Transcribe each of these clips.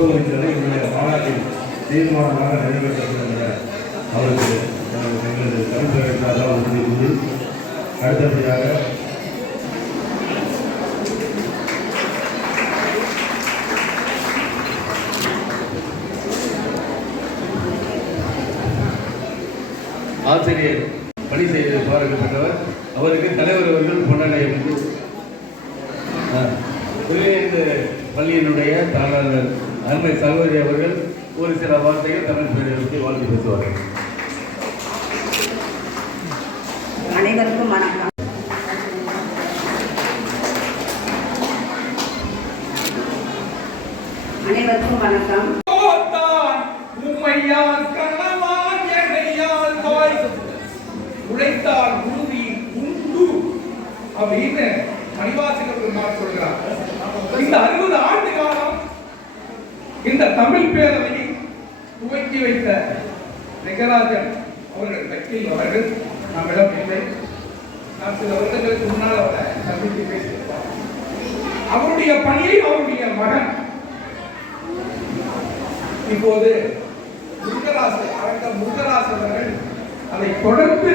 கௌரவித்ததை என்னுடைய மாநாட்டில் தீர்மானமாக நிறைவேற்றப்படுகின்ற அவருக்கு எங்களது தமிழ்நாடு சார்பாக உறுதி கூறி அடுத்தபடியாக ஆசிரியர் பணி செய்து பாராட்டப்பட்டவர் அவருக்கு தலைவர் அவர்கள் பொன்னாடை வந்து புலிவேந்து பள்ளியினுடைய தாளர் அருமை சகோதரி அவர்கள் ஒரு சில வார்த்தைகள் தமிழ் பேரவைக்கு வாழ்த்து பேசுவார்கள். அனைவருக்கும் வணக்கம். அனைவருக்கும் வணக்கம். உழைத்தால் உறுதி உண்டு அப்படின்னு மணிவாசகர் பெருமாள் சொல்கிறார். இந்த 60 ஆண்டு காலம் இந்த தமிழ் பேரவையை துவக்கி வைத்த ரெங்கராஜன் அவர்கள் வக்கீல் அவர்கள் நம்மிடம் இல்லை. நான் சில வருடங்களுக்கு முன்னால் அவரை சந்தித்து பேசியிருப்பார். அவருடைய பணியை அவருடைய மகன் இப்போது முருகராசு அவர்கள் அதை தொடர்ந்து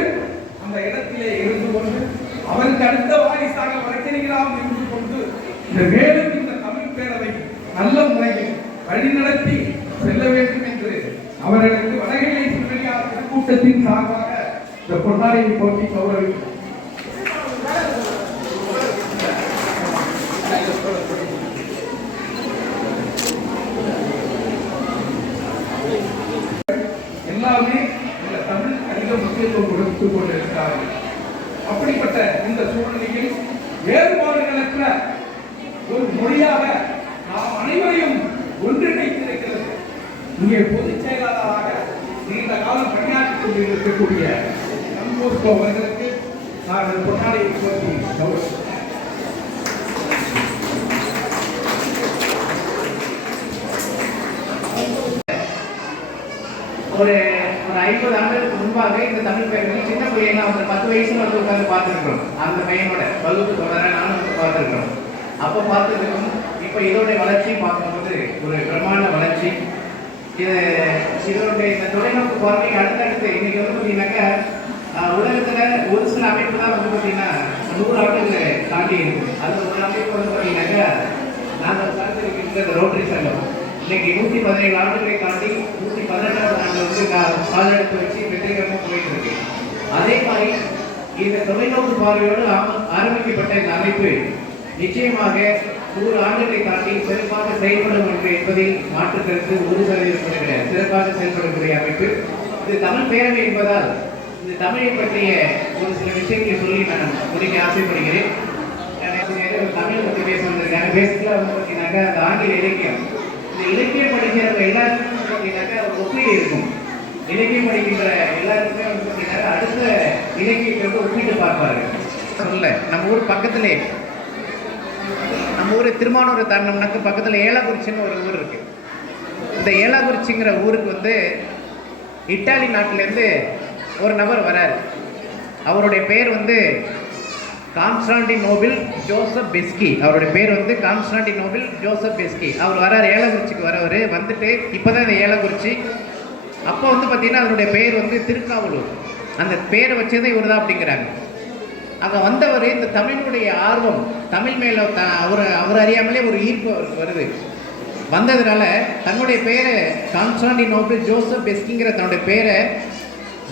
அந்த இடத்திலே இருந்து கொண்டு அவருக்கு அடுத்த வாரிசாக வழக்கறிஞராக இருந்து கொண்டு இந்த மேலும் இந்த தமிழ் பேரவை நல்ல முறையில் வழிநடத்தி செல்ல வேண்டும் என்று அவர்களுக்கு வடகிழை சிறுவெளியார் கூட்டத்தின் சார்பாக இந்த பொன்னாடையை போட்டி கௌரவிக்கும். எல்லாமே இந்த தமிழ் அதிக முக்கியத்துவம் கொடுத்து கொண்டிருக்கிறார்கள். அப்படிப்பட்ட இந்த சூழ்நிலையில் வேறுபாடுகளற்ற ஒரு மொழியாக நாம் அனைவரையும் ஒன்றிணைத்திருக்கிறது. இங்கே பொதுச் செயலாளராக நீண்ட காலம் பணியாற்றிக் கொண்டிருக்கக்கூடிய நம்போஸ்கோ அவர்களுக்கு நான் பொன்னாடையை போட்டி கௌரவிக்கிறேன். ஒரு 50 ஆண்டுகளுக்கு முன்பாக இந்த தமிழ் பேரவையில் சின்ன பையனா ஒரு 10 வயசுல வந்து உட்கார்ந்து பார்த்துருக்கோம். அந்த பையனோட வகுப்பு தொடர நானும் வந்து பார்த்துருக்கோம். அப்போ பார்த்துருக்கோம். இப்போ இதோடைய வளர்ச்சியை பார்க்கும்போது ஒரு பிரமாண்ட வளர்ச்சி. இதனுடைய இந்த தொலைநோக்கு பார்வை அடுத்தடுத்து இன்னைக்கு வந்து பார்த்தீங்கன்னாக்கா உலகத்துல ஒரு சில அமைப்பு தான் வந்து பார்த்தீங்கன்னா 100 ஆண்டுகளை தாண்டி இருக்கு. அது ஒரு அமைப்பு வந்து பார்த்தீங்கன்னாக்கா நாங்கள் சார்ந்திருக்கின்ற ரோட்டரி சங்கம் இன்னைக்கு 117 ஆண்டுகளை தாண்டி 118ஆவது ஆண்டு வந்து காலெடுத்து வச்சு வெற்றிகரமாக போயிட்டு இருக்கு. அதே மாதிரி இந்த தொலைநோக்கு பார்வையோடு ஆரம்பிக்கப்பட்ட இந்த அமைப்பு நிச்சயமாக 100 ஆண்டுகளை தாண்டி சிறப்பாக செயல்படும் என்று என்பதில் மாற்று கருத்து 100% கிடையாது. சிறப்பாக செயல்படக்கூடிய அமைப்பு இது தமிழ் பேரவை என்பதால் இந்த தமிழை பற்றிய ஒரு சில விஷயங்களை சொல்லி நான் முடிக்க ஆசைப்படுகிறேன். தமிழ் பற்றி பேச வந்திருக்காங்க. பேசிக்கலாக வந்து பார்த்தீங்கன்னாக்கா அந்த ஆங்கில இலக்கியம், இந்த இலக்கியம் படிக்கிறவங்க எல்லாருக்கும் பார்த்தீங்கன்னாக்கா ஒரு ஒப்பீடு இருக்கும். இலக்கியம் படிக்கின்ற எல்லாருக்குமே வந்து பார்த்தீங்கன்னா அடுத்த இலக்கியத்தை வந்து ஒப்பிட்டு பார்ப்பார்கள். சொல்ல நம்ம ஊர் பக்கத்திலே நம்ம ஊர் திருமானூர் தாண்டம்னாக்க பக்கத்தில் ஏலாக்குறிச்சின்னு ஒரு ஊர் இருக்கு. இந்த ஏலாக்குறிச்சிங்கிற ஊருக்கு வந்து இட்டாலி நாட்டிலேருந்து ஒரு நபர் வராரு. அவருடைய பேர் வந்து கான்ஸ்டாண்டினோபிள் ஜோசப் பெஸ்கி. அவருடைய பேர் வந்து கான்ஸ்டாண்டினோபிள் ஜோசப் பெஸ்கி. அவர் வரார், ஏலக்குறிச்சிக்கு வரவர். வந்துட்டு இப்போ தான் இந்த ஏலக்குறிச்சி. அப்போ வந்து பார்த்தீங்கன்னா அதனுடைய பேர் வந்து திருக்காவலூர். அந்த பேரை வச்சதே இவர் தான் அப்படிங்கிறாங்க. அங்கே வந்தவர் இந்த தமிழுடைய ஆர்வம், தமிழ் மேலே அவர் அறியாமலே ஒரு ஈர்ப்பு அவருக்கு வருது. வந்ததுனால தன்னுடைய பேரை கான்ஸ்டாண்டினோபிள் ஜோசப் பெஸ்கிங்கிற தன்னுடைய பேரை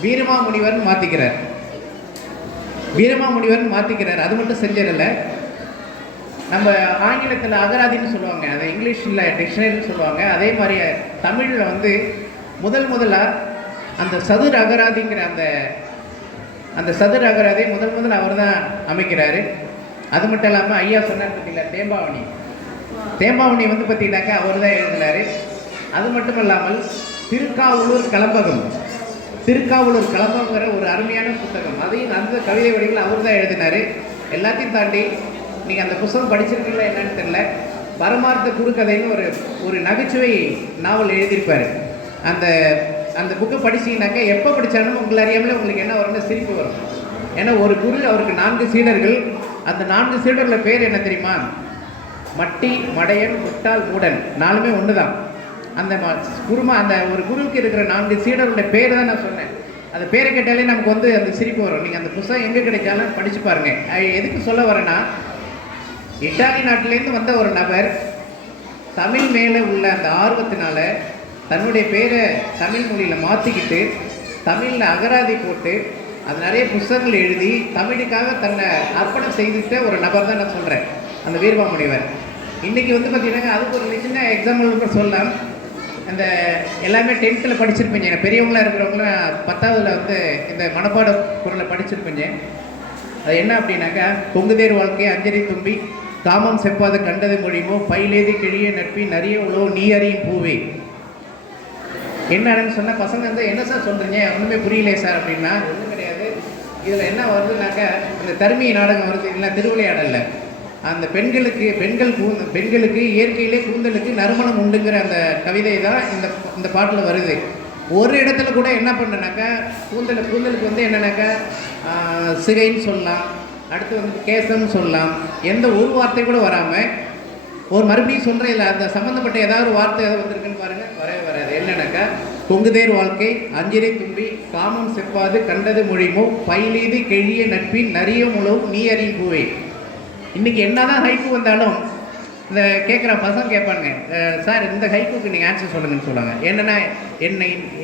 வீரமாமுனிவர்னு மாற்றிக்கிறார். வீரமாமுனிவர்னு மாற்றிக்கிறார். அது மட்டும் செஞ்சிடல, நம்ம ஆங்கிலத்தில் அகராதின்னு சொல்லுவாங்க, அதை இங்கிலீஷில் டிக்ஷனரின்னு சொல்லுவாங்க. அதே மாதிரி தமிழில் வந்து முதலாக அந்த சதுர அகராதிங்கிற அந்த சதுர அகராதியை முதல் அவர் தான் அமைக்கிறாரு. அது மட்டும் இல்லாமல் ஐயா சொன்னார் பார்த்தீங்களா, தேம்பாவணி வந்து பார்த்தீங்கன்னாக்கா அவர் தான் எழுதினார். அது மட்டும் இல்லாமல் திருக்காவலூர் கலம்பங்கிற ஒரு அருமையான புத்தகம், அதையும் அந்த கவிதை வடிவில் அவர் தான் எழுதினார். எல்லாத்தையும் தாண்டி நீங்கள் அந்த புத்தகம் படிச்சிருக்கீங்களா என்னன்னு தெரியல, பரமார்த்த குறுக்கதைன்னு ஒரு நகைச்சுவை நாவல் எழுதியிருப்பார். அந்த புக்கை படிச்சிங்கனாக்கா எப்போ படித்தாலும் உங்களை அறியாமலே உங்களுக்கு என்ன வரும்னா சிரிப்பு வரும். ஏன்னா ஒரு குரு, அவருக்கு 4 சீடர்கள். அந்த 4 சீடர்கள் பேர் என்ன தெரியுமா? மட்டி, மடையன், முட்டாள், மூடன். 4மே ஒன்று தான். அந்த குருமா அந்த ஒரு குருவுக்கு இருக்கிற 4 சீடருடைய பேர் தான் நான் சொன்னேன். அந்த பேரை கேட்டாலே நமக்கு வந்து அந்த சிரிப்பு வரும். நீங்கள் அந்த புத்தகம் எங்கே கிடைச்சாலும் படித்து பாருங்கள். எதுக்கு சொல்ல வரேன்னா, இட்டாலி நாட்டிலேருந்து வந்த ஒரு நபர் தமிழ் மேலே உள்ள அந்த ஆர்வத்தினால தன்னுடைய பேரை தமிழ் மொழியில் மாற்றிக்கிட்டு தமிழில் அகராதி போட்டு அது நிறைய புத்தகங்கள் எழுதி தமிழுக்காக தன்னை அர்ப்பணம் செய்துட்ட ஒரு நபர் தான் நான் சொல்கிறேன், அந்த வீரமாமுனிவர். இன்றைக்கி வந்து பார்த்திங்கன்னா அதுக்கு ஒரு சின்ன எக்ஸாம்பிள் கூட சொல்லலாம். அந்த எல்லாமே 10th படிச்சிருப்பீங்க, பெரியவங்களாக இருக்கிறவங்களாம் 10th வந்து இந்த மனப்பாட குரலை படிச்சிருப்பீங்க. அது என்ன அப்படின்னாக்கா, பொங்குதேர் வாழ்க்கை அஞ்சரி தும்பி காமம் செப்பாத கண்டது மொழிமோ பயிலேதி கிழிய நட்பி நிறைய உழவு நீ அறியும் பூவே. என்னன்னு சொன்னால் பசங்க வந்து என்ன சார் சொல்கிறீங்க, ஒன்றுமே புரியலையே சார் அப்படின்னா, ஒன்றும் கிடையாது. இதில் என்ன வருதுனாக்கா, அந்த தருமிய நாடகம் வருது இல்லை, திருவிளையாடல்ல அந்த பெண்களுக்கு இயற்கையிலே கூந்தலுக்கு நறுமணம் உண்டுங்கிற அந்த கவிதை தான் இந்த பாட்டில் வருது. ஒரு இடத்துல கூட என்ன பண்ணுனாக்கா, கூந்தலுக்கு வந்து என்னன்னாக்கா சிகைன்னு சொல்லலாம், அடுத்து வந்து கேசம்னு சொல்லலாம், எந்த ஒரு வார்த்தை கூட வராமல் ஒரு மறுபடியும் சொல்கிறேன். இல்லை அந்த சம்மந்தப்பட்ட ஏதாவது ஒரு வார்த்தை ஏதாவது வந்திருக்குன்னு பாருங்கள், வரவே வராது. என்னன்னாக்கா, பொங்குதேர் வாழ்க்கை அஞ்சிரை தும்பி காமம் செப்பாது கண்டது மொழிமோ பயிலீது கெழிய நட்பின் நரிய முழவும் நீ அறியும் பூவே. இன்றைக்கி என்ன தான் ஹைக்கு வந்தாலும் இந்த கேட்குற பசங்க கேட்பாங்க, சார் இந்த ஹைக்குக்கு நீங்கள் ஆன்சர் சொல்லுங்கன்னு சொல்லுவாங்க. என்னென்னா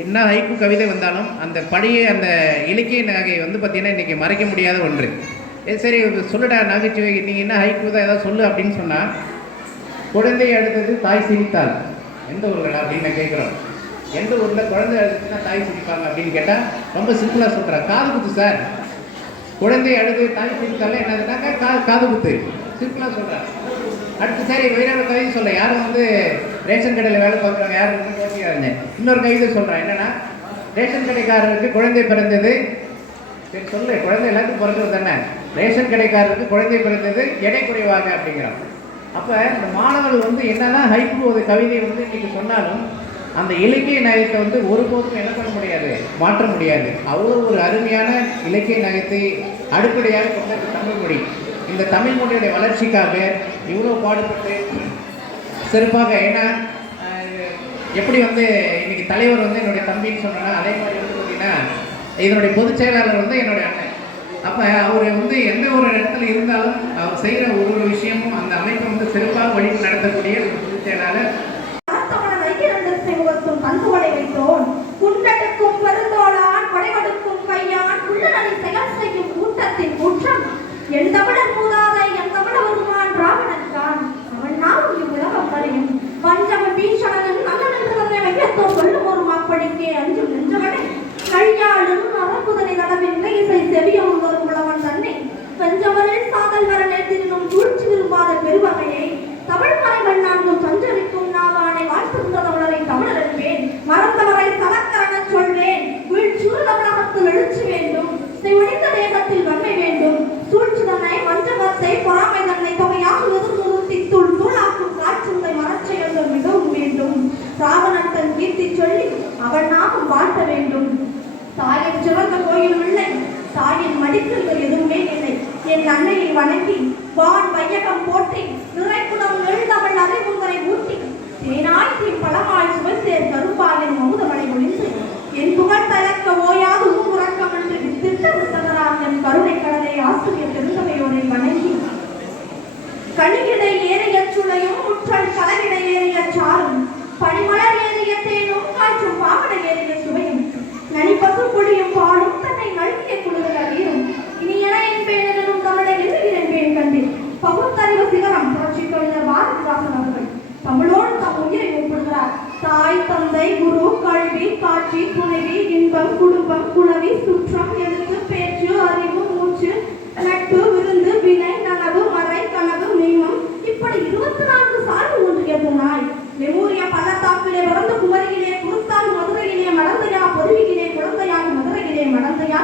என்ன ஹைக்கு கவிதை வந்தாலும் அந்த பழைய அந்த இலக்கிய நகை வந்து பார்த்திங்கன்னா இன்றைக்கி மறைக்க முடியாத ஒன்று. சரி சொல்லுடா நகைச்சுவை, நீங்கள் என்ன ஹைக்கு தான் ஏதாவது சொல்லு அப்படின்னு சொன்னால், குழந்தை அடுத்தது தாய் சிரித்தாள். எந்த ஊர்களா அப்படின்னு நான் கேட்குறோம். எந்த ஊரில் குழந்தை அழுதுச்சுன்னா தாய் சிரிப்பாங்க அப்படின்னு கேட்டால் ரொம்ப சிம்பிளாக சொல்கிறேன், காது குத்து சார். குழந்தை அழுது தாய் சிரித்தால என்னதுனாக்கா காது குத்து, சிம்பிளாக சொல்கிறேன். அடுத்து சரி வேறொரு கவிதை சொல்ல, யாரும் வந்து ரேஷன் கடையில் வேலை பார்க்குறவங்க யாரும் வந்து யோசிக்காருங்க. இன்னொரு கவிதை சொல்கிறேன், என்னென்னா ரேஷன் கடைக்காரருக்கு குழந்தை பிறந்தது. சரி சொல்லு, குழந்தை எல்லாத்துக்கும் பிறந்தது தானே. ரேஷன் கடைக்காரருக்கு குழந்தை பிறந்தது எடை குறைவாக அப்படிங்கிறோம். அப்போ இந்த மாணவர்கள் வந்து என்னதான் ஹைக்கு ஒரு கவிதையை வந்து இன்றைக்கி சொன்னாலும் அந்த இலக்கிய நயத்தை வந்து ஒருபோதும் என்ன பண்ண முடியாது, மாற்ற முடியாது. அவ்வளோ ஒரு அருமையான இலக்கிய நயத்தை அடிப்படையாக கொண்ட தமிழ் மொழி. இந்த தமிழ் மொழியுடைய வளர்ச்சிக்காக இவ்வளோ பாடுபட்டு சிறப்பாக, ஏன்னா எப்படி வந்து இன்றைக்கி தலைவர் வந்து என்னுடைய தம்பின்னு சொன்னேன்னா, அதே மாதிரி வந்து பார்த்திங்கன்னா இதனுடைய பொதுச் செயலாளர் வந்து என்னுடைய அண்ணன். அப்போ அவர் வந்து எந்த ஒரு இடத்துல இருந்தாலும் அவர் செய்கிற ஒரு விஷயமும் அந்த அமைப்பை வந்து சிறப்பாக வழி நடத்தக்கூடிய ஒரு பொதுச் செயலாளர். தந்துவடை வைத்தோன் குண்டட்டுக்கும் பெருந்தோளான் கொடைவடுக்கும் கையான் குள்ளனடி செயல் செய்யும் கூட்டத்தின் குற்றம் என் தமிழர் மூதாதை என் தமிழர் வருமான் ராவணன் தான். அவன் நாளும் இவ்வுலகம் வரையும் வஞ்சவன் பீஷணன் நல்ல வையத்தோ சொல்லும் ஒரு மாப்படிக்கே அஞ்சும் நின்றவனை கையாளும் அரங்குதனை நடவின் இசை செவியம் வரும் உழவன் தன்னை வெஞ்சவரில் சாதல் வர நேர்த்தினும் சூழ்ச்சி விரும்பாத பெருவகையை தமிழ் மறைகள் நான்கும் சஞ்சரிக்கும் நாவானை வாழ்த்துகின்ற தமிழரை தமிழர் என்பேன். மறந்தவரை சலக்கரண சொல்வேன். வீழ்ச்சூர் தமிழகத்தில் எழுச்சி வேண்டும். ஒழிந்த தேகத்தில் வன்மை வேண்டும். சூழ்ச்சி தன்னை வஞ்சகத்தை பொறாமை தன்னை தொகையாக எதிர்நிறுத்தி தூள் தூளாக்கும் காட்சிந்தை மரச்செயல்கள் மிகவும் வேண்டும். ராவணன் தன் கீர்த்தி சொல்லி அவன் நாமும் வாழ்த்த வேண்டும். தாயின் சிறந்த கோயில் இல்லை, தாயின் மடிக்கல்கள் எதுவுமே இல்லை. என் அன்னையை வணங்கி வான் வையகம் போற்றி நிறைக்குளம் எழுதவள் அறிவுங்களை ஊட்டி தேனாய் தீ பழமாய் சுவைசேர் கருப்பாயின் அமுதமலை ஒளிந்து என் புகழ் தயக்க ஓயாது உறக்கம் என்று வித்திட்ட வித்தகராம் என் கருணை கடலை ஆசிரியர் பெருந்தகையோரை வணங்கி கணிகிடை ஏறிய சுளையும் முற்றல் கலகிடை ஏறிய சாரும் பனிமலர் ஏறிய தேனும் காய்ச்சும் பாவட ஏறிய சுவையும் நனிப்பசு குடியும் பாடும் தன்னை நல்கிய குழுவில் அறியும் இனி என என் பேரிலும் தமிழை எழுதுகிறேன் பேன் கண்டேன். பகுத்தறிவு சிகரம் புரட்சி கவிஞர் பாரதிதாசன் அவர்கள் தமிழோடு தம் உயிரை ஒப்பிடுகிறார். தாய் தந்தை குரு கல்வி காட்சி துணைவி இன்பம் குடும்பம் குளவி சுற்றம் எழுத்து பேச்சு அறிவு மூச்சு நட்பு விருந்து வினை நனவு மறை கனவு மீமம் இப்படி 24 சார்பு ஒன்றிய துணாய் லெமூரியா பள்ளத்தாக்கிலே வளர்ந்த குமரியிலே குருத்தால் மதுரையிலே மடந்தையா பொருவியிலே குழந்தையான் மதுரையிலே மடந்தையா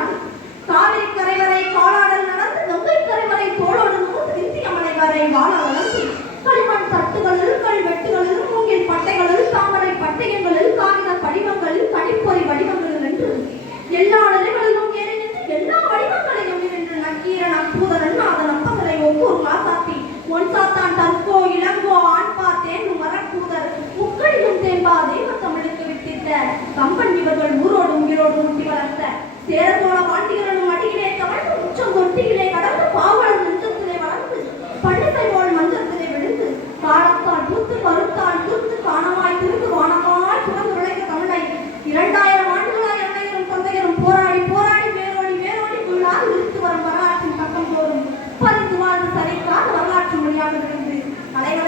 காவிரி கரை வரை காலாடல் நடந்து கங்கை கரை வரை தோளோடு நூறு இந்திய மலை வரை வாழ வளர்ந்து களிமண் தட்டுகளில் கல்வெட்டுகளில் மூங்கில் பட்டைகளில் தாமரை பட்டயங்களில் காகித படிவங்களில் கணிப்பொறி வடிவங்களில் என்று எல்லா நிலைகளிலும் ஏறி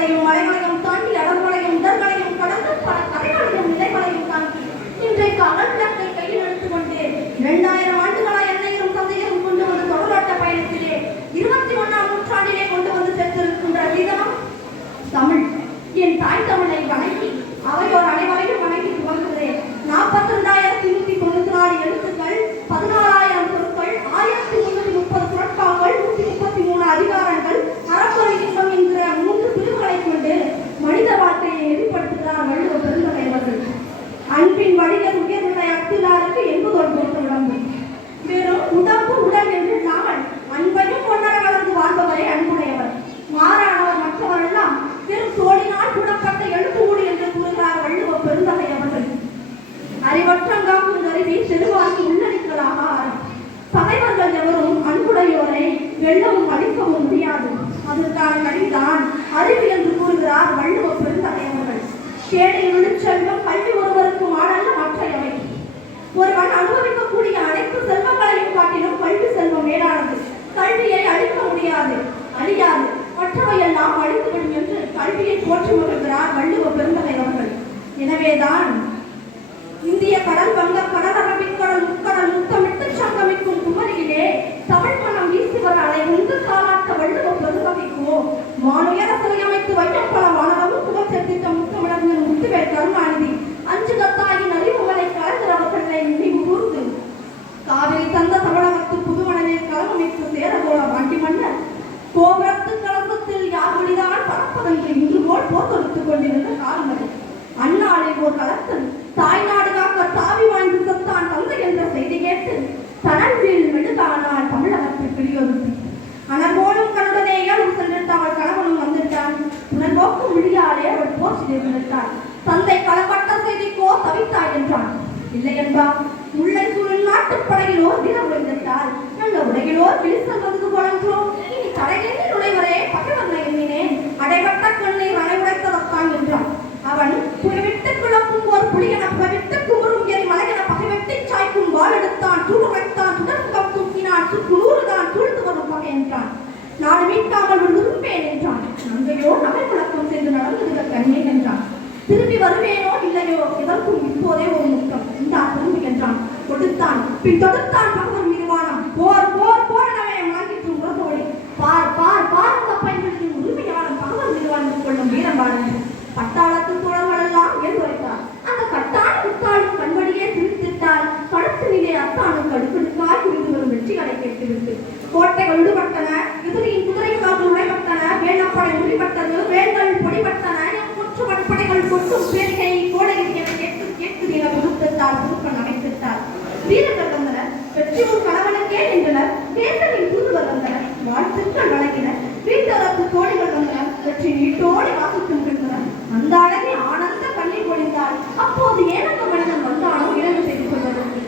கடல்களையும் மலைகளையும் தாண்டி அடல்களையும் இடர்களையும் கடந்து பல கரைகளையும் நிலைகளையும் தாண்டி இன்றைக்கு அகல் விளக்கை கையில் எடுத்துக்கொண்டு 2000 ஆண்டுகளாய் என்னையும் தந்தையும் கொண்டு வந்து தொடரோட்ட பயணத்திலே 21ஆம் நூற்றாண்டிலே கொண்டு வந்து சேர்த்திருக்கின்ற கீதம் தமிழ். என் தாய் தமிழை வணங்கி அவையோர் அனைவரையும் வணங்கி துவங்குகிறேன். 42,194 எழுத்துக்கள், 14,000 சொற்கள், 1,330 குறட்பாக்கள், 133 அதிகாரங்கள், அறப்பொருள் இன்பம் என்கிற 3 பிரிவுகளை கொண்டு மனித வாழ்க்கையை எதிர்படுத்துகிறார் வள்ளுவ பெருந்தகை அவர்கள். அன்பின் வழிகள் உயர்நிலை அத்திலாருக்கு என்பதோடு பொறுத்த உடம்பு வெறும் உடம்பு உடல் என்று இல்லாமல் அன்பையும் கொண்டாட கலந்து வாழ்பவரே அன்புடையவர். மாறானவர் மற்றவரெல்லாம் பெரும் தோழினால் கூடப்பட்ட எழுப்பு ஊடு என்று கூறுகிறார் வள்ளுவ பெருந்தகை அவர்கள். அறிவற்றங்காக்கும் கருவி செருவாக்கி உள்ளடிக்கலாக பகைவர்கள் எவரும் அன்புடையோரை வெல்லவும் அழிக்கவும் முடியாது. அதற்கான கருவிதான் அறிவு என்று கூறுகிறார் வள்ளுவ பெருந்தகை அவர்கள். கேடில் விழுச்செல்வம் கல்வி ஒருவருக்கு மாடல்ல மற்றையவை. ஒருவன் அனுபவிக்கக்கூடிய அனைத்து செல்வங்களையும் காட்டிலும் கல்வி செல்வம் மேலானது. கல்வியை அழிக்க முடியாது, அழியாது, மற்றவையெல்லாம் அழித்துவிடும் என்று கல்வியை போற்றி வருகிறார் வள்ளுவ பெருந்தகை அவர்கள். எனவேதான் இந்திய கடல், வங்க கடல், அரபிக்கடல், முக்கடல் முத்தமிட்டு சங்கமிக்கும் குமரியிலே தமிழ் மனம் வீசி வர அலை உண்டு காலாட்ட வள்ளுவ பெருந்தகைக்கோ வானுயர சிலையமைத்து வையம் பல வானவமும் புகழ் செத்திட்ட முத்தமிழர்கள் முத்துவேல் கருணாநிதி அஞ்சுகத்தாயின் அறிவுகளை கலந்தவர்களை நினைவு கூர்ந்து காவிரி தந்த தமிழகத்து புதுமணலில் களமமைத்து சேரகோள வாண்டி மன்னர் கோபுரத்து கலந்தத்தில் யார் வழிதான் பறப்பதென்று இன்று போல் போத்தொடுத்துக் கொண்டிருந்த காலமது. அந்நாளில் ஒரு களத்தில் தாய்நாடு காக்க தாவி வாழ்ந்து சத்தான் தந்தை என்ற செய்தி கேட்டு தனல்வில் மெழுகானால் தமிழகத்தில் பிடியொருத்தி அனர்போலும் கண்ணுடனே ஏழும் சென்றிட்டு அவள் கணவனும் வந்துட்டான். உணர்வோக்கு முடியாலே அவள் போற்றி நிறுத்தாள். தந்தை களப்பட்ட செய்திக்கோ தவித்தாள் என்றான். இல்லை என்பா, முல்லை சூழல் நாட்டுப்படையிலோ வீரம் விழுந்துட்டாள். நல்ல உடையிலோ விழிசல் வந்து போலன்றோ இனி தடையின்றி நுழைவரே பகைவர்களை எண்ணினேன். அடைபட்ட கண்ணீர் அனைவுடைத்ததத்தான் என்றான். அவன் புயவிட்டு கிளப்பும் ஓர் புலியென புகவிட்டு குமரும் எரி மலையென பகைவெட்டி சாய்க்கும் வாள் எடுத்தான். சூடுரைத்தான், சுடர்முகம் தூக்கினான், சுக்குநூறுதான் சூழ்ந்து வரும் பகை என்றான். நாடு மீட்காமல் விரும்பேன் என்றான். நங்கையோ நகை முழக்கம் செய்து நடந்துகிற கண்ணே என்றான். திரும்பி வருவேனோ இல்லையோ இதற்கும் இப்போதே ஒரு முக்கம் இந்தா திரும்பி என்றான். கொடுத்தான். பின் தொடுத்தான் பகவன் நிர்வாணம். போர் போர் போர் எனவே வாங்கிட்டு உறவோடி பார் பார் பார் அந்த பையன்களின் உரிமையாளர் பகவன் நிர்வாணம் கொள்ளும் வீரம்பாடு பட்டாளத்து தோழர்கள் எல்லாம் ஏற்படுத்தார். அந்த கட்டான முத்தாளும் கண்வழியே திருத்திட்டால் கடத்து நிலை அத்தானும் கடுக்கடுக்காய் புரிந்து வரும் வெற்றிகளை கேட்டுவிட்டு கோட்டைகள் விடுபட்டன, எதிரியின் குதிரை காவல் உடைபட்டன, வேளப்படை முடிபட்டது, வேல்கள் பொடிபட்டன, படைகள் கொட்டும் பேரிகை கோடையில் என கேட்டு கேட்குது என கொடுத்தார். குறுக்கன் அமைத்திட்டார். வீரர்கள் வந்தனர். வெற்றியூர் கணவனுக்கே நின்றனர். வேந்தனின் தூதுவர் வந்தனர். வாழ்த்துக்கள் வழங்கினர். வீட்டரத்து தோழிகள் வந்தனர். வெற்றி நீட்டோடி வாசித்தும் கிழந்தனர். அந்த அழகை ஆனந்த கண்ணீர் பொழிந்தாள். அப்போது ஏனந்த மனிதன் வந்தானோ இழந்து செய்து கொள்வதற்கு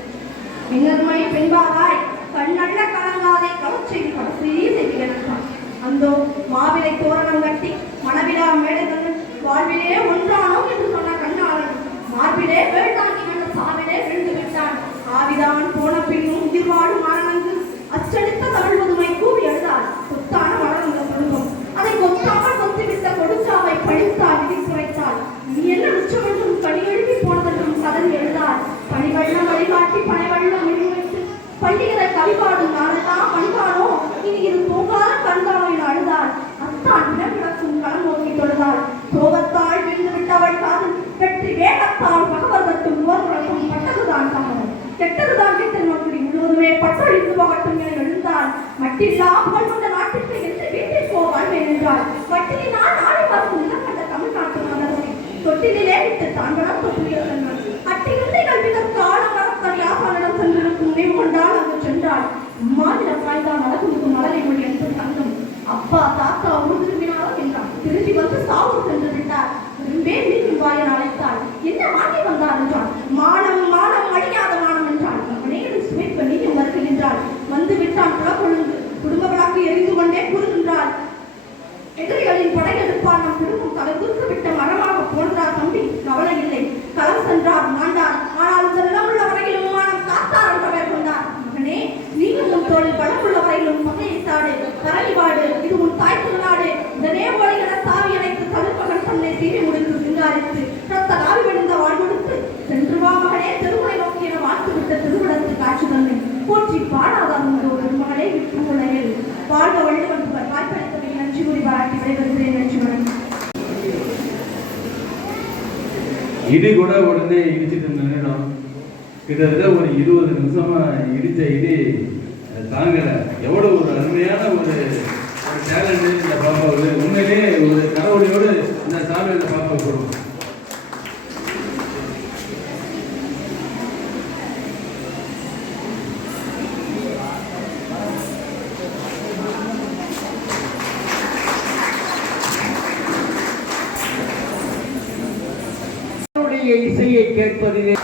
மின்னர்மை பெண்பாராய் கண்ணல்ல கலங்காதை கவச்செய்தி கடைசி செய்தி எடுத்தான். அந்தோ மாவிலை தோரணம் கட்டி மணவிழா மேடைகள் வாழ்விலே ஒன்றானோம் என்று சொன்ன கண்ணாளன் மார்பிலே வேண்டாங்கி கண்ட சாவிலே விழுந்து விட்டான். ஆவிதான் போன பின்னும் உயிர்வாடு மாணவங்கு அச்சடித்த தமிழ் முதுமை கூவி எழுதாள். கொத்தான வளர்ந்த குடும்பம் அதை கொத்தாமல் கொத்திவிட்ட கொடுச்சாவை படித்தால் விதிக்குறைத்தாள். நீ என்ன உச்சம் என்றும் கனி எழுப்பி போனதென்றும் கதறி எழுதாள். பணிவெள்ளம் வழிகாட்டி பனைவெள்ளம் முடிவைத்து பள்ளிகளை கவிபாடும் நாளெல்லாம் பணிவானோ இனி இது போகாத கண்காவையில் அழுதாள். அத்தான் விடக்கிடக்கும் களம் நோக்கி தொழுதாள். கோபத்தால் விழுந்து விட்டவள் காதில் வெற்றி வேகத்தால் பகவர் கட்டும் ஓர்குழப்பும் பட்டதுதான் தாமதம் கெட்டதுதான் வீட்டில் நோக்கி முழுவதுமே பட்டொழிந்து போகட்டும் என எழுந்தாள். மட்டில்லா புகழ் கொண்ட நாட்டிற்கு என்று வீட்டில் போவாழ்வேன் என்றாள். வட்டியினால் நாளை பார்க்கும் நிலக்கண்ட தமிழ்நாட்டு மன்னரை தொட்டிலே விட்டு தான் வளர்த்த புதிய சென்றான். அட்டியில்லை கல்விதற்கு ஆழம் வளர்த்தன் யாசானிடம் சென்றிருக்கும் நினைவு கொண்டால் அங்கு சென்றாள். அம்மாநிலம் வாய்ந்தால் மலகுமுக்கும் மலரை மொழி என்று தங்கம் அப்பா தாத்தா ஊர் திரும்பினாரோ என்றான். திரும்பி வந்து சாவூர் சென்று விட்டார். திரும்பே மீண்டும் வாயன் அழைத்தாள். என்ன வாங்கி வந்தார் என்றான். மானம் மானம் அழியாத மானம் என்றாள். அவனேனும் சுமைக்க நீயும் வருகின்றாள். வந்து விட்டான் குலக்கொழுந்து. குடும்ப விளக்கு எரிந்து கொண்டே கூறுகின்றாள். எதிரிகளின் படையெடுப்பால் நம் குடும்பம் கலந்துக்கு விட்ட மரமாக போன்றார் தம்பி. கவலை இல்லை, களம் சென்றார் மாண்டார். ஆனால் செல்லமுள்ள வரையிலும் மானம் காத்தார் என்ற பெயர் கொண்டார். மகனே, நீயும் உன் தோளில் பலமுள்ள வரையிலும் பகையை சாடு பரவிவாடு. இது உன் தாய் திருநாடு. இதனே ஒளிகளை சாவி அணைத்து தடுக்க விடைபெறுகிறேன். நன்றி வணக்கம். இடி கூட உடனே இடிச்சிட்டு நின்றுடும். கிட்டத்தட்ட ஒரு 20 நிமிஷமா இடித்த இடி தாங்கலை. எவ்வளோ ஒரு அருமையான ஒரு டேலண்ட் இந்த பாப்பாவுக்கு. உண்மையிலேயே ஒரு கடவுளையோடு இந்த சாமி இந்த பாப்பாவுக்கு கொடுக்கும். இசையை கேட்பதிலே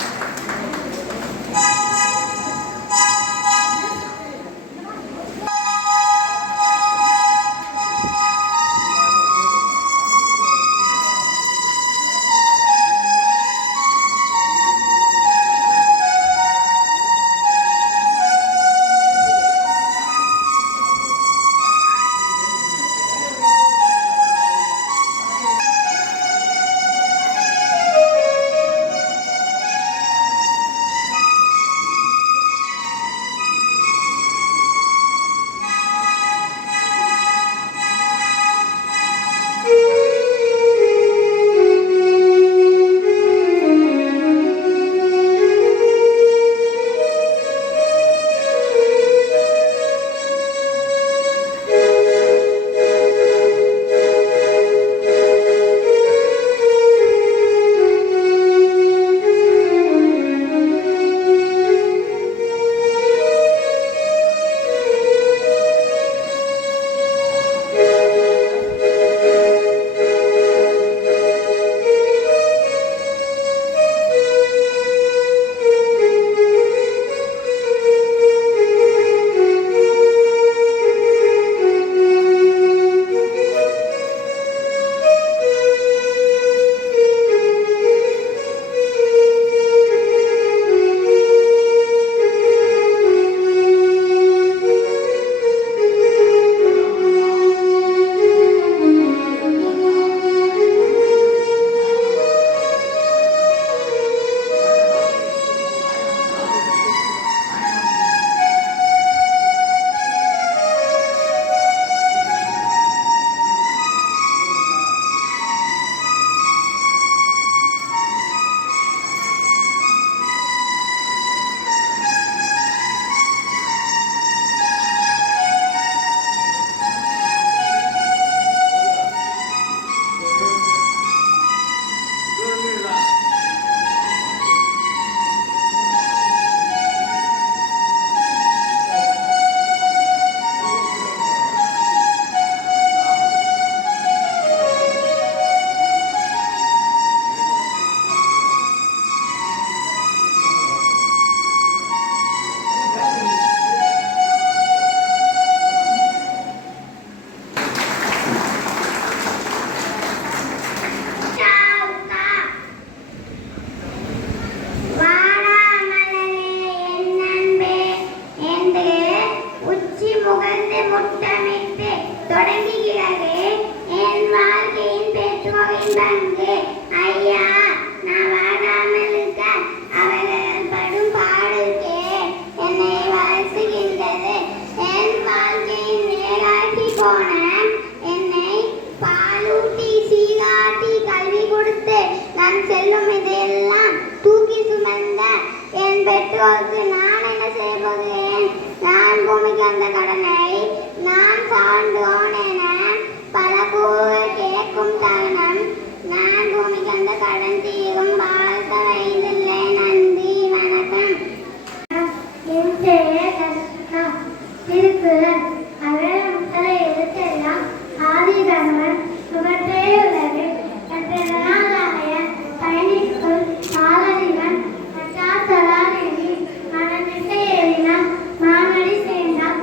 பெற்றோருக்கு நான் என்ன செய்ய போகிறேன்? நான் பூமிக்கு வந்த கடனை நான் சார்ந்தோன் என பல கூற கேட்கும் தருணம். நான் பூமிக்கு வந்த கடன் தீரும் வாழ்த்த வயதில்லை. நன்றி, வணக்கம். திருக்குறள் அவரை எழுத்தெல்லாம் ஆதிதர்மன் சுகற்றே உள்ளது. பயணிக்குள் சாதனிவன் மற்றாத்தலால் எண்ணி மனதிசை எழினான் மானடி சேர்ந்தான்.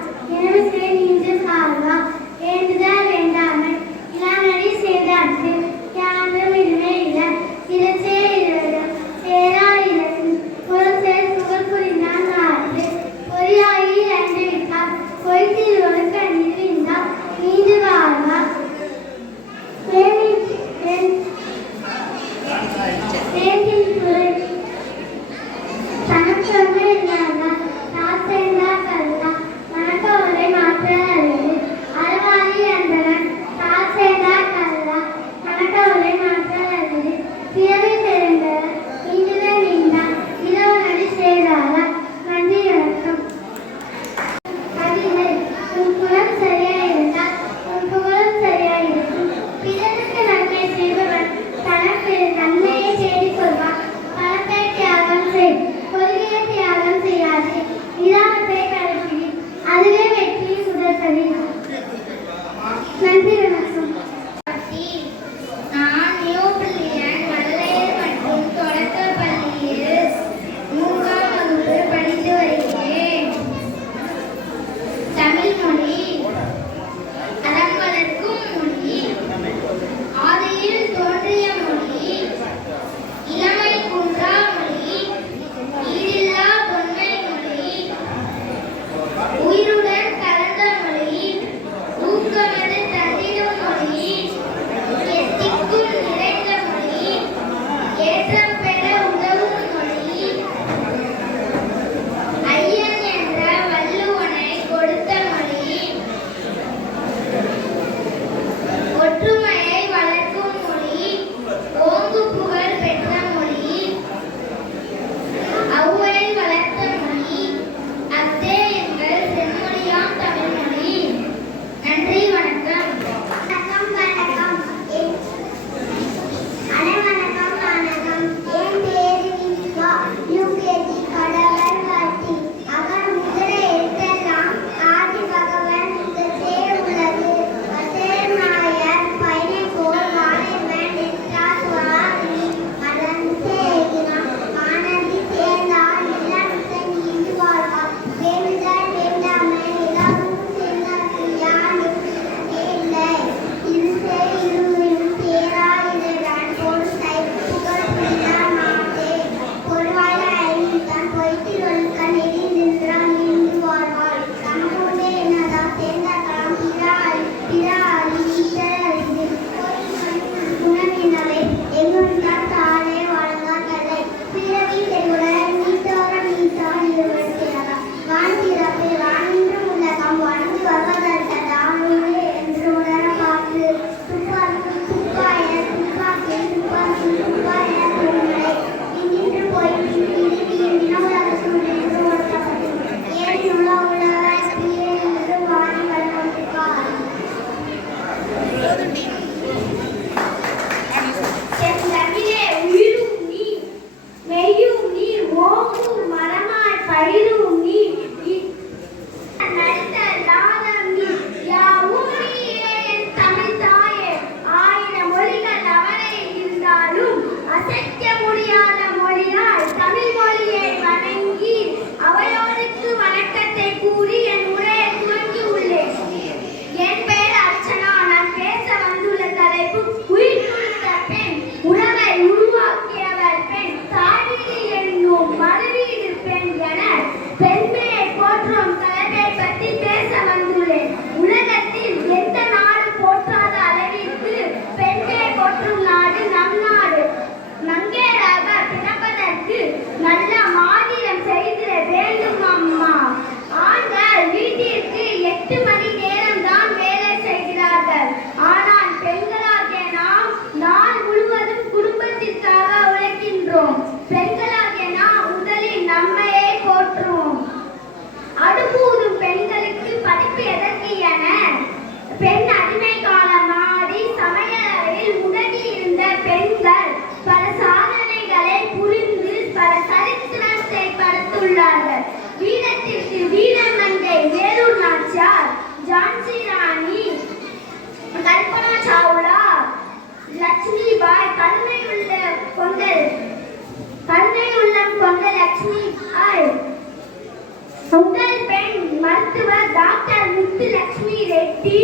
முத்துலட்சுமி ரெட்டி,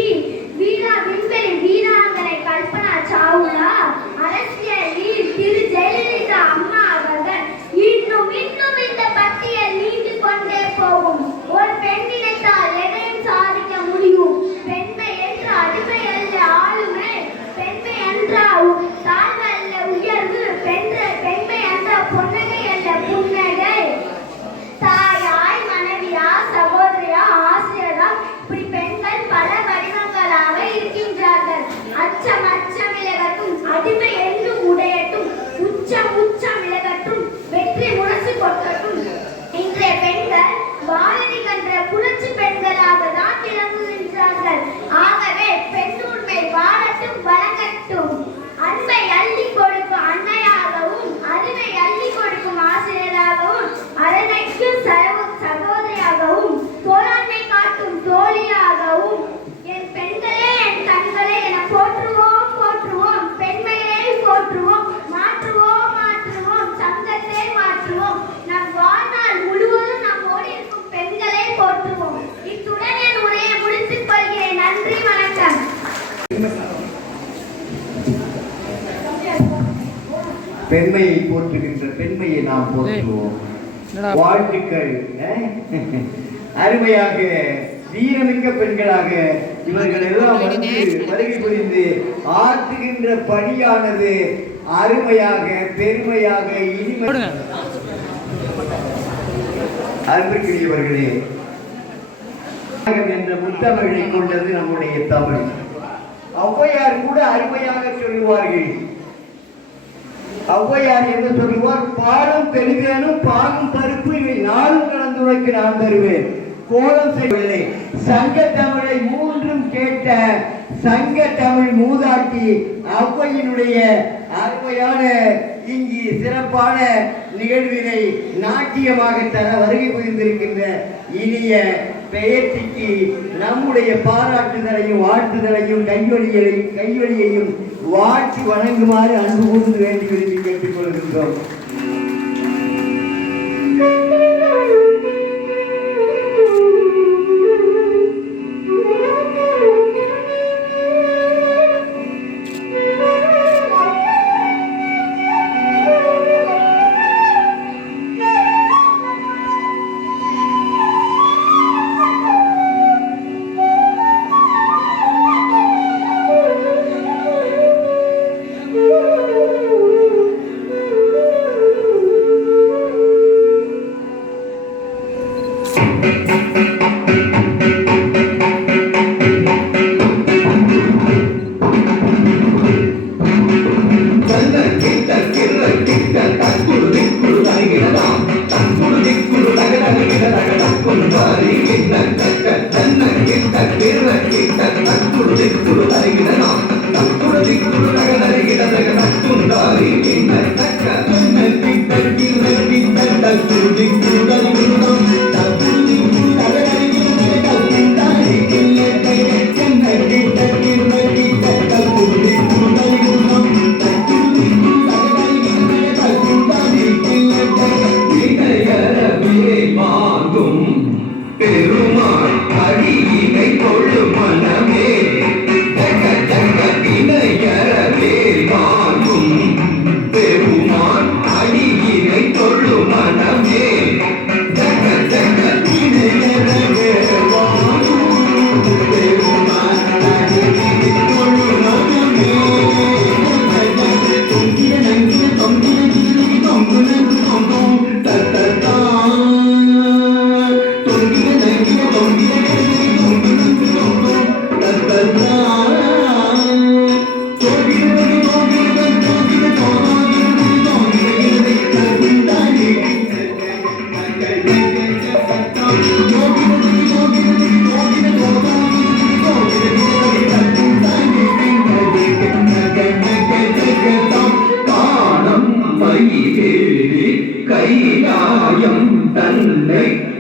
விண்வெளி வீராங்கனை கல்பனா சாவ்லா, அரசியலில் திரு ஜெயலலிதா அம்மா அவர்கள், இன்னும் இந்த பட்டியல் நீண்டு கொண்டே போகும். ஒரு பெண் நினைத்தால் எதையும் சாதிக்க முடியும். பெண்மை என்ற அடிமை அல்ல ஆளுமை, பெண்மை என்றால் தாழ்வு அல்ல உயர்வு, பெண்மை என்ற பொன்னகை அல்ல புன்னகை. தாயாய், மனைவியா, சகோதரியா, ஆசிரியரா, இப்படி பெண்கள் பல வடிவங்களாக இருக்கின்றார்கள். அச்சம் விலகட்டும், அடிமை என்றும் உடையட்டும், உச்சம் விலகட்டும், வெற்றி முரசு கொட்டட்டும். இன்றைய பெண்கள் பாரதி கன்ற புரட்சி பெண்களாக தான் விளங்குகின்றார்கள். ஆகவே பெண்ணுரிமை வாழட்டும், வழங்கட்டும். அன்பை அள்ளி கொடுக்கும் அன்னையாகவும், அறிவை அள்ளி கொடுக்கும் ஆசிரியராகவும், அரணைக்கும் சகோதரியாகவும், தோழமை காட்டும் தோழியாகவும், என் பெண்களே, என் கண்களே என போற்றுவோம், பெண்மையை போற்றுவோம், மாற்றுவோம், சங்கத்தை மாற்றுவோம். நம் வாழ்நாள் முழுவதும் நம்மோடு இருக்கும் பெண்களை போற்றுவோம். இத்துடன் என் உரையை முடித்துக் கொள்கிறேன். நன்றி, வணக்கம். பெண்மையை போற்றுகின்ற பெண்மையை நாம் போற்றுவோம். வாழ்த்துக்கள். அருமையாக வீரமிக்க பெண்களாக இவர்கள் எல்லாம் வந்து வருகை புரிந்து ஆற்றுகின்ற பணியானது அருமையாக, பெருமையாக, இனிமை. அன்புக்குரியவர்களே, என்ற முத்தமிழை கொண்டது நம்முடைய தமிழ். ஔவையார் கூட அருமையாக சொல்லுவார்கள். ஔவையார் என்று சொல்லுவார், பாலும் தெளிவேனும் பாலும் பருப்பு இவை நாளும் கலந்துரைக்கு நான் தருவேன், கோலம் செய்வதில்லை. சங்க தமிழை மூன்றும் கேட்ட சங்க தமிழ் மூதாட்டி ஔவையினுடைய அருமையான இங்கு சிறப்பான நிகழ்வினை நாட்டியமாக தர வருகை புரிந்திருக்கின்ற இனிய பெயர்ச்சிக்கு நம்முடைய பாராட்டுதலையும் வாழ்த்துதலையும் கைவழியையும் வாழ்த்தி வணங்குமாறு அன்பு கூர்ந்து வேண்டி விரும்பி கேட்டுக் கொள்கின்றோம்.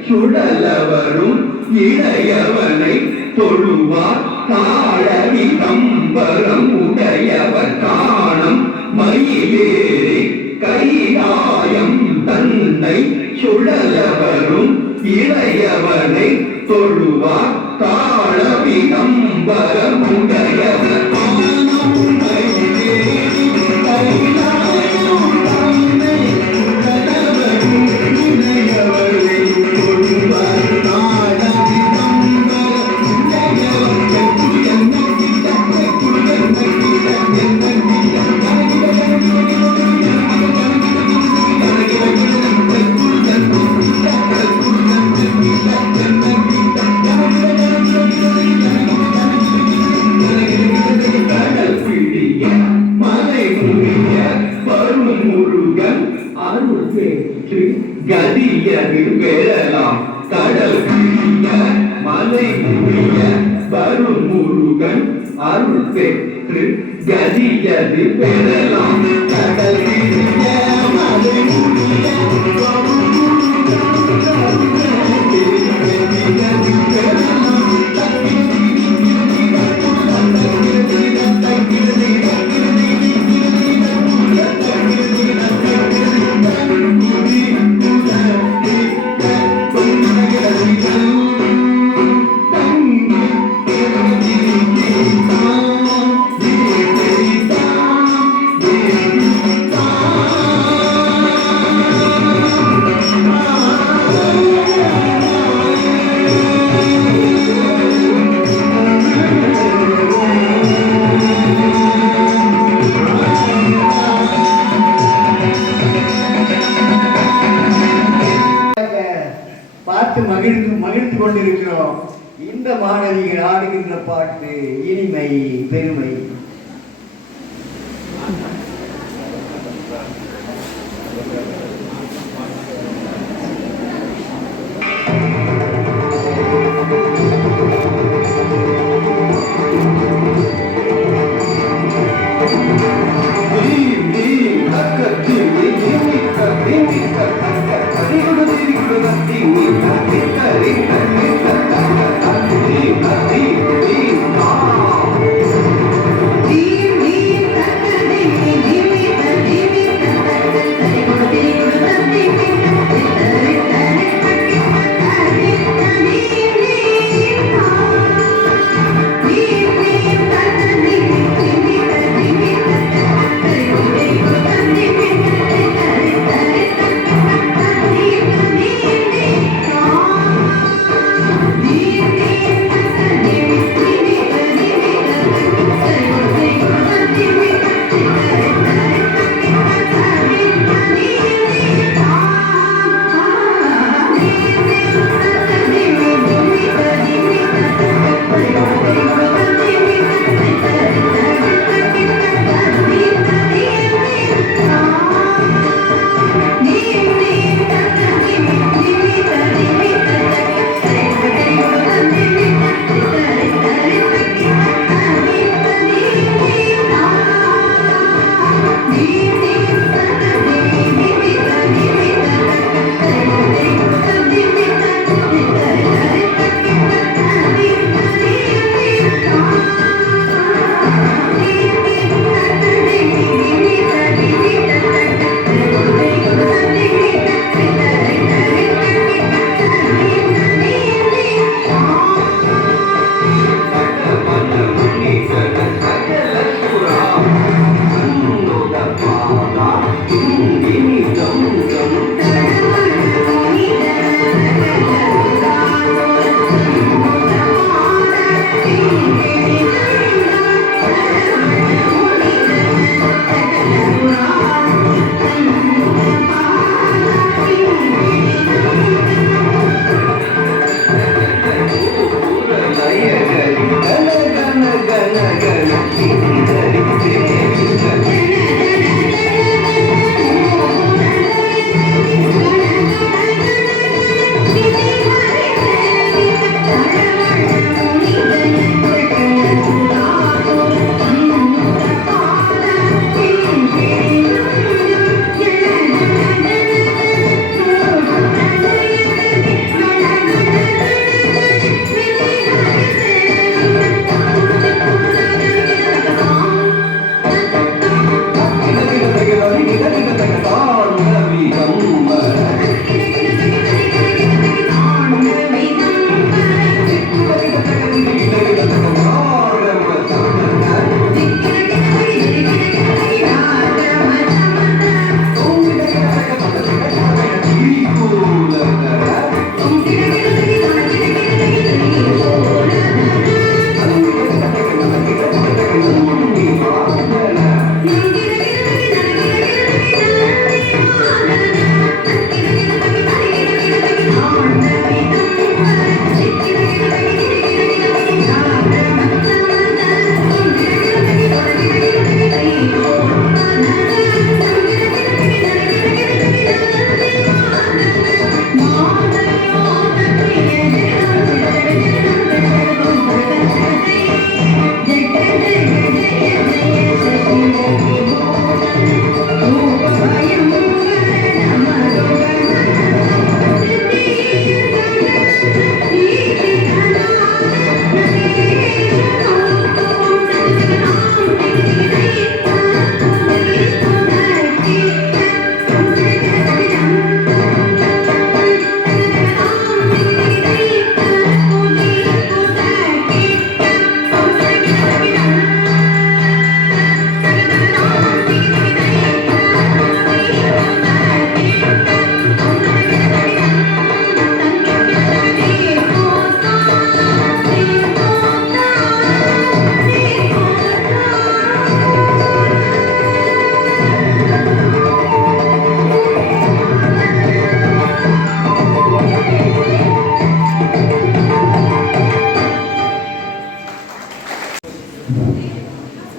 சுழலவரும் இளையவனை தொழுவார் தாழவி கம்பரம் உடையவர் காணம் மயிலேறி கையாயம் தன்னை சுழலவரும் இளையவனை தொழுவார் தாழ விளம்பரமுடையவர் ஆனம் மயிலேறி கைலாயம் தன்னை கடவரும் இணையவரை கொடுவர் நாட விளம்பரமுடையவர் கடல் பிடிய மலை முடிய வரும் முருகன் அருள் பெற்று கதியது பெறலாம் கடல் பிடிய மலை முடிய வரும் முருகன் அருள் பெற்று கதியது பெறலாம் கடல் பிடிய மலை முடிய வரும் பார்த்து மகிழ்ந்து கொண்டிருக்கிறோம். இந்த மாணவிகள் ஆடுகின்ற பாட்டு இனிமை பெருமை. Thank you.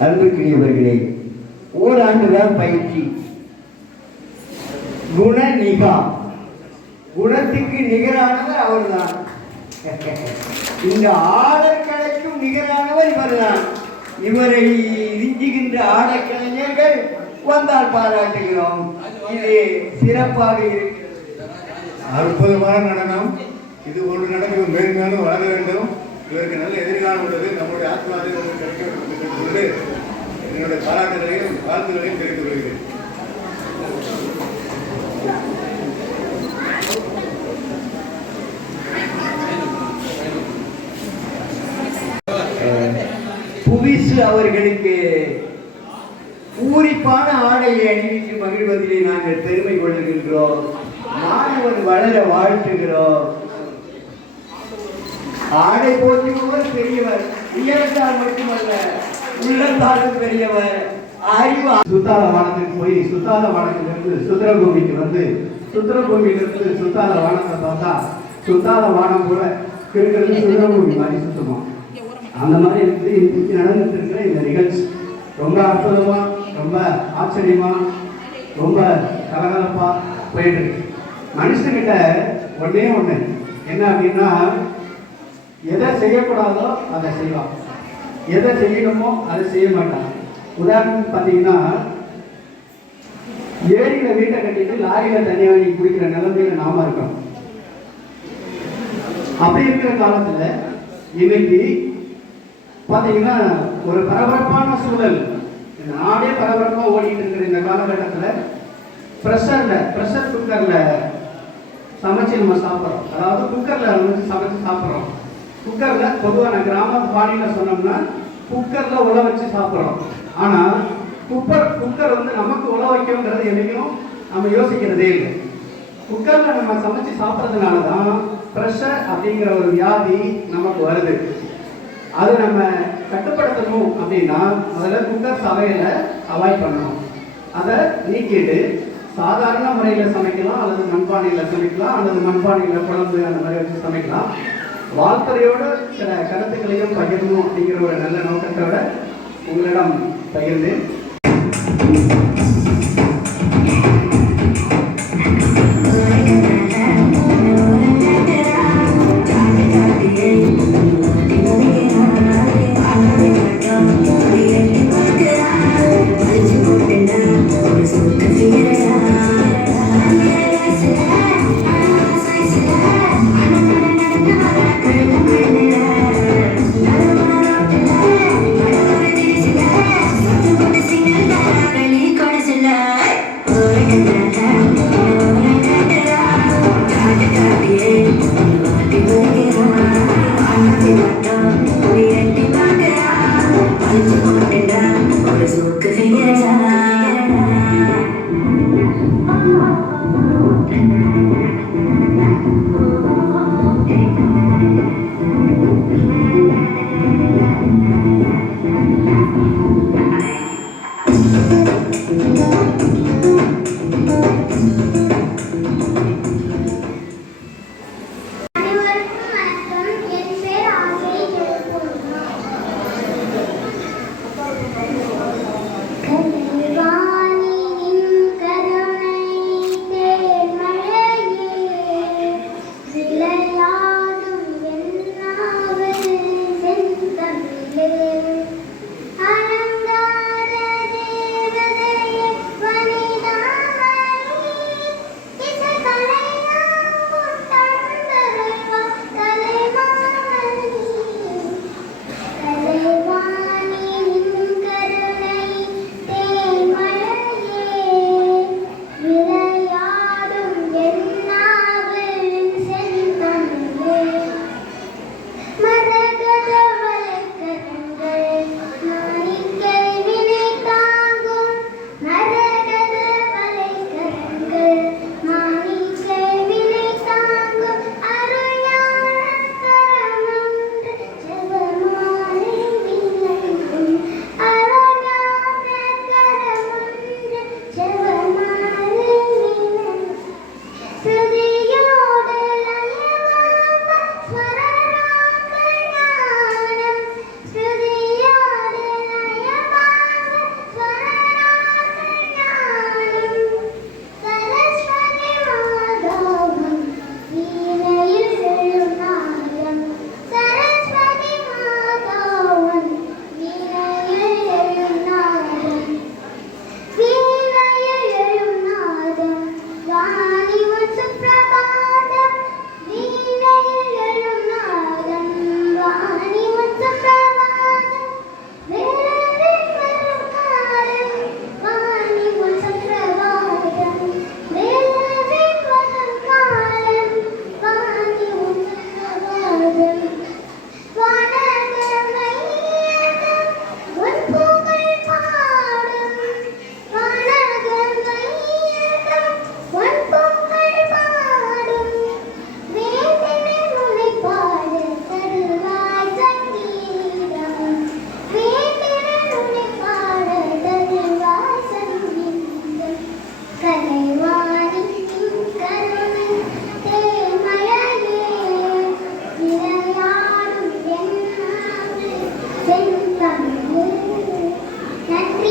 அன்புக்குரியவர்களே, ஓராண்டுதான் பயிற்சி. குண நிகா, குணத்துக்கு நிகரானவர் அவர்தான். இந்த ஆடற்கலைக்கும் நிகரானவர் இவர்தான். இவரை விஞ்சுகின்ற ஆடற்கலைஞர்கள் வந்தால் பாராட்டுகிறோம். இது சிறப்பாக இருக்கிறது. அற்புதமான நடனம். இது போன்று நடனம் மேன்மேலும் வளர வேண்டும். இவருக்கு நல்ல எதிர்காலம் உள்ளது. நம்முடைய ஆத்மாவில் கிடைக்க வேண்டும் என்று சொல்லி என்னுடைய பாராட்டுகளையும் வாழ்த்துகளையும் தெரிவித்துக் கொள்கிறேன். புவிசு அவர்களுக்கு பூரிப்பான ஆடையை அணிவித்து மகிழ்வதிலே நாங்கள் பெருமை கொள்ளுகின்றோம். மாணவன் வளர வாழ்த்துகிறோம். ஆடை போற்றுபவர் பெரியவர், உயரத்தால் மட்டுமல்ல உள்ளத்தாலும் பெரியவர். அறிவு சுத்தால வானத்துக்கு போய் சுத்தால வானத்திலிருந்து சுத்திரபூமிக்கு வந்து சுத்திரபூமியிலிருந்து சுத்தால வானத்தை பார்த்தா சுத்தால வானம் கூட இருக்கிறது சுத்திரபூமி மாதிரி சுத்தமா. அந்த மாதிரி இருக்குது இன்னைக்கு நடந்துட்டு இருக்கிற இந்த நிகழ்ச்சி. ரொம்ப அற்புதமா, ரொம்ப ஆச்சரியமா, ரொம்ப கலகலப்பா போயிட்டு இருக்கு. மனுஷங்கிட்ட ஒன்னே ஒண்ணு என்ன அப்படின்னா, எதை செய்யக்கூடாதோ அதை செய்வான், எதை செய்யணுமோ அதை செய்ய மாட்டான். உதாரணத்துக்கு பார்த்தீங்கன்னா, ஏரியில வீட்டை கட்டிட்டு லாரியில தண்ணி வாங்கி குடிக்கிற நிலைமையில நாம இருக்கோம். அப்படி இருக்கிற காலத்துல இன்னைக்கு பார்த்தீங்கன்னா ஒரு பரபரப்பான சூழல், இந்த நாடே பரபரப்பா ஓடிட்டு இருக்கிற இந்த காலகட்டத்தில் ப்ரெஷர் குக்கர்ல சமைச்சு நம்ம சாப்பிட்றோம். அதாவது குக்கர்ல வந்து சமைச்சு சாப்பிட்றோம். குக்கர்ல பொதுவான கிராம பாணியில சொன்னோம்னா குக்கர்ல உழ வச்சு சாப்பிட்றோம். ஆனா குக்கர் வந்து நமக்கு உழ வைக்கணுங்கிறது என்னைக்கும் நம்ம யோசிக்கிறதே இல்லை. குக்கர்ல நம்ம சமைச்சு சாப்பிட்றதுனால தான் ப்ரெஷர் அப்படிங்கிற ஒரு வியாதி நமக்கு வருது. அது நம்ம கட்டுப்படுத்தணும் அப்படின்னா முதல்ல குக்கர் சமையலை அவாய்ட் பண்ணணும். அதை நீக்கிட்டு சாதாரண முறையில் சமைக்கலாம், அல்லது மண்பானையில் சமைக்கலாம், அல்லது மண்பானையில் குழம்பு அந்த மாதிரி வச்சு சமைக்கலாம். வாழ்த்துறையோடு சில கருத்துக்களையும் பகிரணும் அப்படிங்கிற ஒரு நல்ல நோக்கத்தோட உங்களிடம் பகிர்ந்தேன். Ready,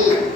நன்றி